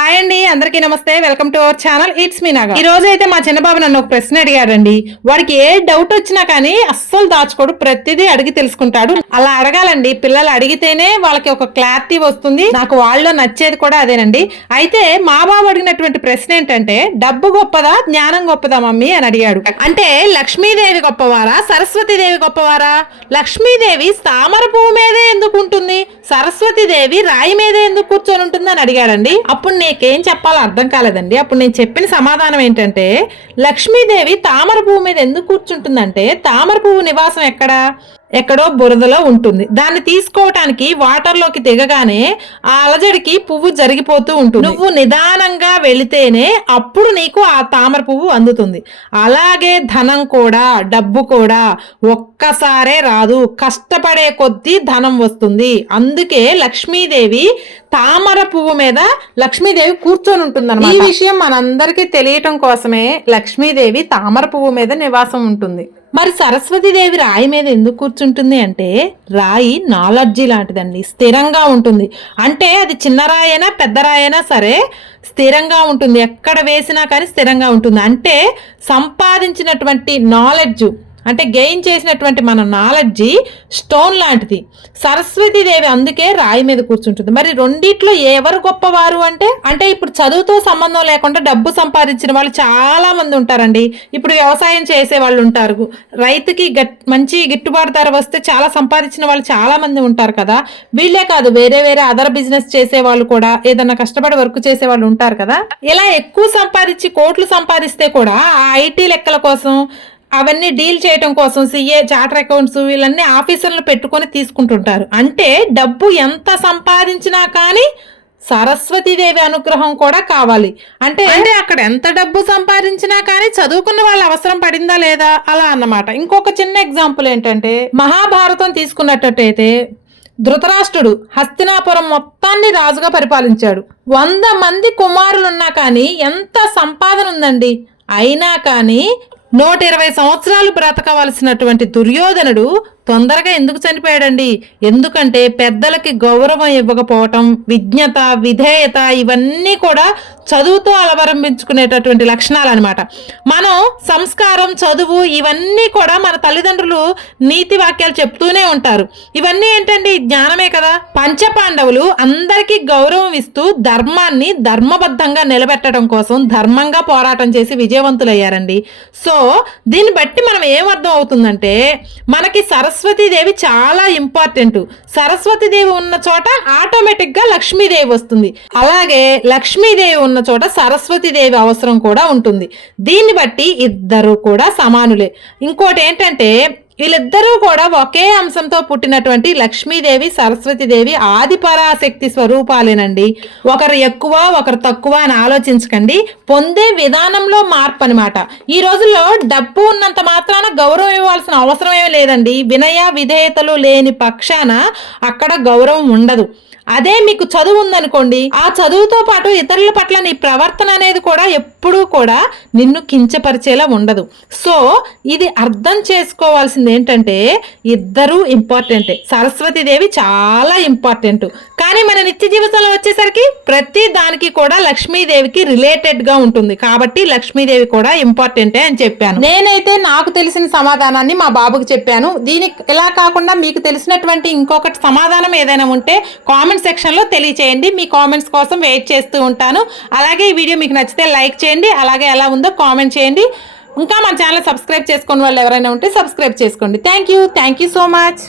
Hi అండి అందరికీ నమస్తే. Welcome to our channel it's me Naga ఈ రోజు అయితే మా చిన్నబాబు నన్ను ఒక ప్రశ్న అడిగాడండి. వాడికి ఏ డౌట్ వచ్చినా కానీ అస్సలు దాచుకోడు. ప్రతిదీ అడిగి తెలుసుకుంటాడు. అలా అడగాలండి. పిల్లలు అడిగితేనే వాళ్ళకి ఒక క్లారిటీ వస్తుంది. నాకు వాళ్ళలో నచ్చేది కూడా అదేనండి. అయితే మా బాబు అడిగినటువంటి ప్రశ్న ఏంటంటే డబ్బు గొప్పదా? జ్ఞానం గొప్పదా మమ్మీ? అని అడిగాడు. అంటే లక్ష్మీదేవి గొప్పవారా? సరస్వతీదేవి గొప్పవారా? లక్ష్మీదేవి తామర పువ్వు మీదే ఎందుకు ఉంటుంది? సరస్వతీదేవి రాయి మీదే ఎందుకు కూర్చొని ఉంటుంది అని అడిగాడండి. అప్పుడు నీకేం చెప్పాలో అర్థం కాలేదండి. అప్పుడు నేను చెప్పిన సమాధానం ఏంటంటే లక్ష్మీదేవి తామర పువ్వు మీద ఎందుకు కూర్చుంటుందంటే తామర పువ్వు నివాసం ఎక్కడా? ఎక్కడో బురదలో ఉంటుంది. దాన్ని తీసుకోవటానికి వాటర్లోకి దిగగానే ఆ అలజడికి పువ్వు జరిగిపోతూ ఉంటుంది. నువ్వు నిదానంగా వెళితేనే అప్పుడు నీకు ఆ తామర పువ్వు అందుతుంది. అలాగే ధనం కూడా డబ్బు కూడా ఒక్కసారే రాదు. కష్టపడే కొద్దీ ధనం వస్తుంది. అందుకే లక్ష్మీదేవి తామర పువ్వు మీద లక్ష్మీదేవి కూర్చొని ఉంటుంది ఈ విషయం మనందరికీ తెలియటం కోసమే లక్ష్మీదేవి తామర పువ్వు మీద నివాసం ఉంటుంది. మరి సరస్వతీదేవి రాయి మీద ఎందుకు కూర్చుంటుంది అంటే రాయి నాలర్జీ లాంటిదండి. స్థిరంగా ఉంటుంది. అంటే అది చిన్న రాయైనా పెద్ద రాయైనా సరే స్థిరంగా ఉంటుంది. ఎక్కడ వేసినా కానీ స్థిరంగా ఉంటుంది. అంటే సంపాదించినటువంటి నాలెడ్జ్ అంటే గెయిన్ చేసినటువంటి మన నాలెడ్జి స్టోన్ లాంటిది. సరస్వతీదేవి అందుకే రాయి మీద కూర్చుంటుంది. మరి రెండిట్లో ఎవరు గొప్పవారు అంటే? అంటే ఇప్పుడు చదువుతో సంబంధం లేకుండా డబ్బు సంపాదించిన వాళ్ళు చాలా మంది ఉంటారండి. ఇప్పుడు వ్యవసాయం చేసే వాళ్ళు ఉంటారు. రైతుకి గట్ మంచి గిట్టుబాటు ధర వస్తే చాలా సంపాదించిన వాళ్ళు చాలా మంది ఉంటారు కదా. వీళ్ళే కాదు వేరే వేరే అదర్ బిజినెస్ చేసే వాళ్ళు కూడా ఏదన్నా కష్టపడి వర్క్ చేసే వాళ్ళు ఉంటారు కదా. ఇలా ఎక్కువ సంపాదించి కోట్లు సంపాదిస్తే కూడా ఆ ఐటీ లెక్కల కోసం అవన్నీ డీల్ చేయటం కోసం సిఏ చార్టర్ అకౌంట్స్ వీళ్ళన్నీ ఆఫీసర్లు పెట్టుకొని తీసుకుంటుంటారు. అంటే డబ్బు ఎంత సంపాదించినా కానీ సరస్వతీదేవి అనుగ్రహం కూడా కావాలి. అంటే అంటే అక్కడ ఎంత డబ్బు సంపాదించినా కానీ చదువుకున్న వాళ్ళ అవసరం పడిందా లేదా అలా అన్నమాట. ఇంకొక చిన్న ఎగ్జాంపుల్ ఏంటంటే మహాభారతం తీసుకున్నట్టయితే ధృతరాష్ట్రుడు హస్తినాపురం మొత్తాన్ని రాజుగా పరిపాలించాడు. వంద మంది కుమారులున్నా కానీ ఎంత సంపాదన ఉందండి? అయినా కానీ నూట ఇరవై సంవత్సరాలు బ్రతకవలసినటువంటి దుర్యోధనుడు తొందరగా ఎందుకు చనిపోయాడండి? ఎందుకంటే పెద్దలకి గౌరవం ఇవ్వకపోవటం విజ్ఞత విధేయత ఇవన్నీ కూడా చదువుతో అలవరంభించుకునేటటువంటి లక్షణాలు అనమాట మనం సంస్కారం చదువు ఇవన్నీ కూడా మన తల్లిదండ్రులు నీతి వాక్యాలు చెప్తూనే ఉంటారు. ఇవన్నీ ఏంటండి? జ్ఞానమే కదా. పంచపాండవులు అందరికీ గౌరవం ఇస్తూ ధర్మాన్ని ధర్మబద్ధంగా నిలబెట్టడం కోసం ధర్మంగా పోరాటం చేసి విజయవంతులయ్యారండి. సో దీన్ని బట్టి మనం ఏమర్థం అవుతుందంటే మనకి సరస్వతీదేవి చాలా ఇంపార్టెంట్. సరస్వతీదేవి ఉన్న చోట ఆటోమేటిక్గా లక్ష్మీదేవి వస్తుంది. అలాగే లక్ష్మీదేవి ఉన్న చోట సరస్వతీదేవి అవసరం కూడా ఉంటుంది. దీన్ని బట్టి ఇద్దరు కూడా సమానులే. ఇంకోటి ఏంటంటే వీళ్ళిద్దరూ కూడా ఒకే అంశంతో పుట్టినటువంటి లక్ష్మీదేవి సరస్వతిదేవి ఆది పరాశక్తి స్వరూపాలేనండి. ఒకరు ఎక్కువ ఒకరు తక్కువ అని ఆలోచించకండి. పొందే విధానంలో మార్పు అనమాట ఈ రోజుల్లో డబ్బు ఉన్నంత మాత్రాన గౌరవం ఇవ్వాల్సిన అవసరం ఏమీ లేదండి. వినయ విధేయతలు లేని పక్షాన అక్కడ గౌరవం ఉండదు. అదే మీకు చదువు ఉందనుకోండి ఆ చదువుతో పాటు ఇతరుల పట్ల నీ ప్రవర్తన అనేది కూడా ఎప్పుడూ కూడా నిన్ను కించపరిచేలా ఉండదు. సో ఇది అర్థం చేసుకోవాల్సింది ఏంటంటే ఇద్దరూ ఇంపార్టెంటే సరస్వతీదేవి చాలా ఇంపార్టెంట్ కానీ మన నిత్య జీవితంలో వచ్చేసరికి ప్రతి దానికి కూడా లక్ష్మీదేవికి రిలేటెడ్గా ఉంటుంది. కాబట్టి లక్ష్మీదేవి కూడా ఇంపార్టెంటే అని చెప్పాను. నేనైతే నాకు తెలిసిన సమాధానాన్ని మా బాబుకి చెప్పాను. దీనికి ఇలా కాకుండా మీకు తెలిసినటువంటి ఇంకొకటి సమాధానం ఏదైనా ఉంటే కామెంట్ సెక్షన్లో తెలియచేయండి. మీ కామెంట్స్ కోసం వెయిట్ చేస్తూ ఉంటాను. అలాగే ఈ వీడియో మీకు నచ్చితే లైక్ చేయండి అలాగే ఎలా ఉందో కామెంట్ చేయండి. ఇంకా మన ఛానల్ సబ్స్క్రైబ్ చేసుకుని వాళ్ళు ఎవరైనా ఉంటే సబ్స్క్రైబ్ చేసుకోండి. Thank you thank you so much